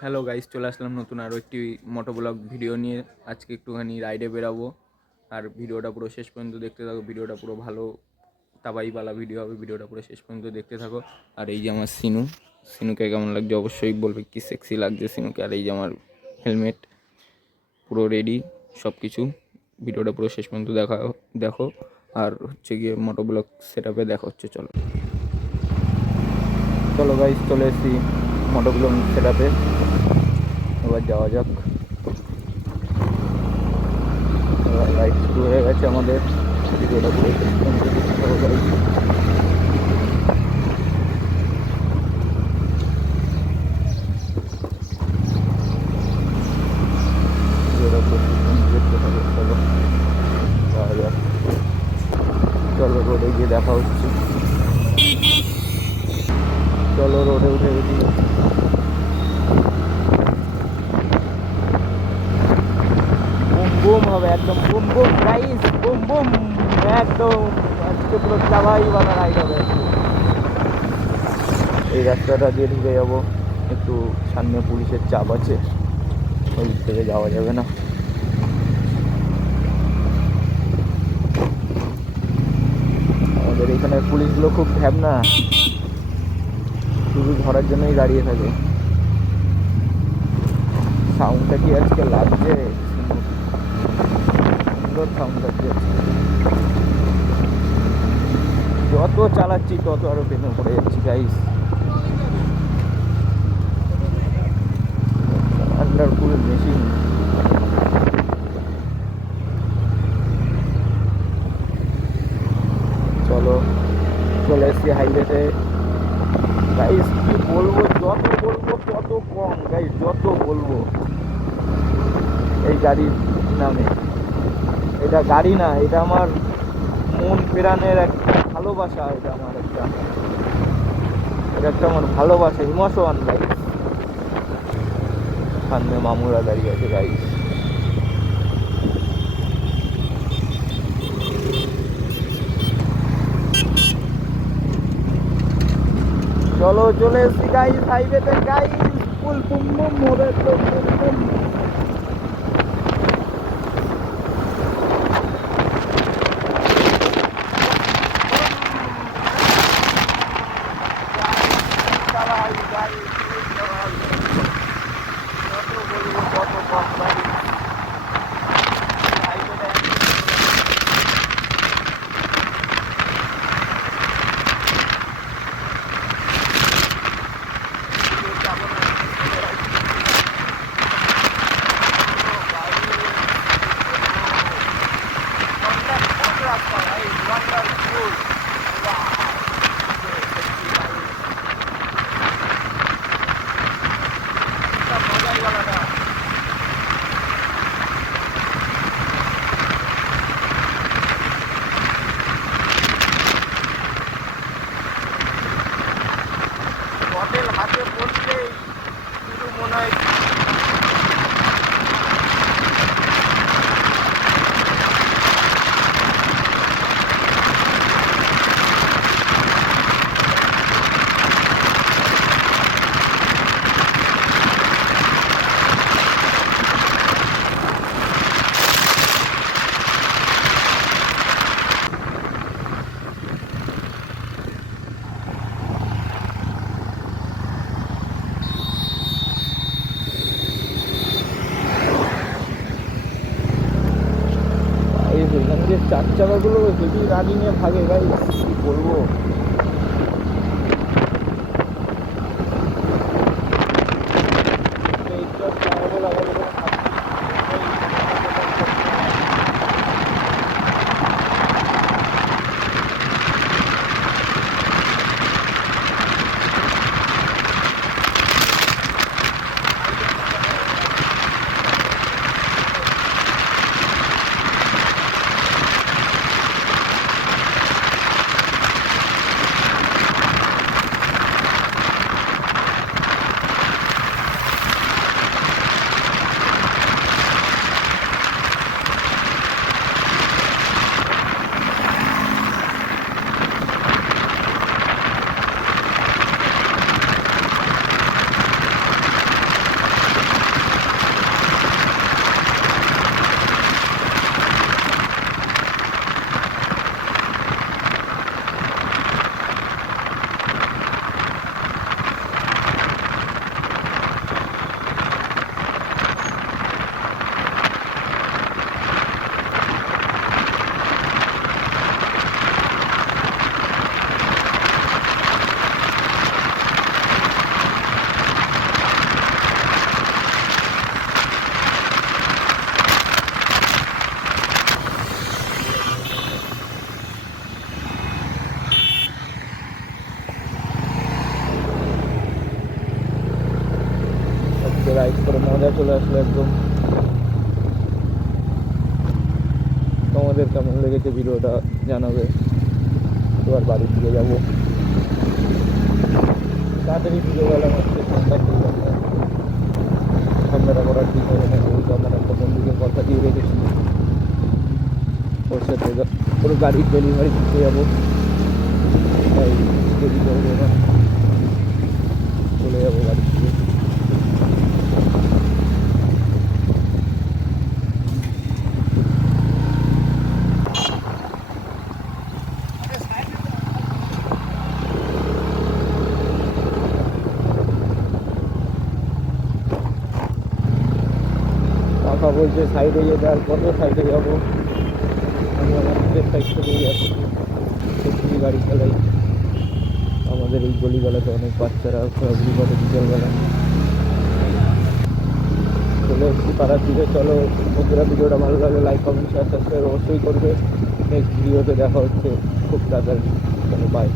Hello guys, চলে আসলাম নতুন আরও একটি মোটো ব্লগ ভিডিও নিয়ে। আজকে একটুখানি রাইডে বেরাবো, আর ভিডিওটা পুরো শেষ পর্যন্ত দেখতে থাকো। ভিডিওটা পুরো ভালো তাবাইওয়ালা ভিডিও হবে, ভিডিওটা পুরো শেষ পর্যন্ত দেখতে থাকো। আর এই যে আমার সিনুকে কেমন লাগছে অবশ্যই বলবে, কি সেক্সি লাগছে সিনুকে। আর এই যে আমার হেলমেট পুরো রেডি, সব কিছু। ভিডিওটা পুরো শেষ পর্যন্ত দেখো। আর হচ্ছে গিয়ে মোটো ব্লগ সেট আপে দেখা হচ্ছে। চলো চলো গাইস, চলে এসেছি মোটো ব্লগ সেট আপে। এবার যাওয়া যাক। রাইড শুরু হয়ে গেছে আমাদের। ভিডিওটা পুরো শেষ পর্যন্ত দেখতে থাকো গাইস। ভিডিওটা পুরো শেষ পর্যন্ত দেখতে থাকো। চলো যাওয়া যাক। চলো রোডে গিয়ে দেখা হচ্ছে। চলো রোডে উঠে গেছি। বুম বুম হবে, একদম boom boom guys, boom boom একদম। আজকে পুরো চাবাইওয়ালা রাইড হবে। এই রাস্তাটা দিয়ে ঢুকে যাবো, একটু সামনে পুলিশের চাপ আছে, ওই দিক থেকে যাওয়া যাবে না। আমাদের এখানে পুলিশগুলো খুব ভ্যাবনা, শুধু ধরার জন্যই দাঁড়িয়ে থাকে। সাউন্ডটা কি আজকে লাগছে, সুন্দর সাউন্ড লাগছে। যত চালাচ্ছি তত আরো প্রেমে পড়ে যাচ্ছি গাইস। Wonderful machine. চলো চলে এসছি হাইওয়েতে গাইস। কি বলবো, যত বলবো তত কম গাইস, যত বলবো এই গাড়ির নামে। এটা গাড়ি না, এটা আমার মন প্রাণের একটা ভালোবাসা। এটা একটা আমার ভালোবাসা, ইমোশন গাইস। সামনে মামুরা দাঁড়িয়ে আছে গাইস। চলো চলে এসছি গাইস হাইওয়েতে গাইস। ফুল বুম বুম হবে, একদম বুম বুম। হোটেল হাতে বললেই শুধু মনে হয় এখানে যে চার চাকাগুলো হেভি রানিংয়ে ভাগে গাইস, কি বলবো। আজকে রাইড করে মজা চলে আসলো একদম। তোমাদের কেমন লেগেছে ভিডিওটা জানাবে। এবার বাড়ির দিকে যাবো, তাড়াতাড়ি ভিডিও গেলাম আজকে, ঠান্ডাটা করার ঠিক হবে না। ওই আমার একটা বন্ধুকে কথা দিয়ে রেখেছি, ওর সাথে ওর গাড়ির ডেলিভারি দিতে যাবো, তাই দেরি করবো না, চলে যাবো গাড়ি থেকে। কাকা বলছে সাইডে যেতে, আর কত সাইডে যাবো, আমি আমার নিজের সাইড থেকেই যাচ্ছি, সত্যি গাড়ি চালাই। আমাদের এই গলিবেলাতে অনেক বাচ্চারা ঘোরাঘুরি করে বিকেলবেলা। চলে এসেছি পাড়ার দিকে। চলো বন্ধুরা, ভিডিওটা ভালো লাগলে লাইক কমেন্ট শেয়ার সাবস্ক্রাইব অবশ্যই করবে। নেক্সট ভিডিওতে দেখা হচ্ছে খুব তাড়াতাড়ি। চলো বাই।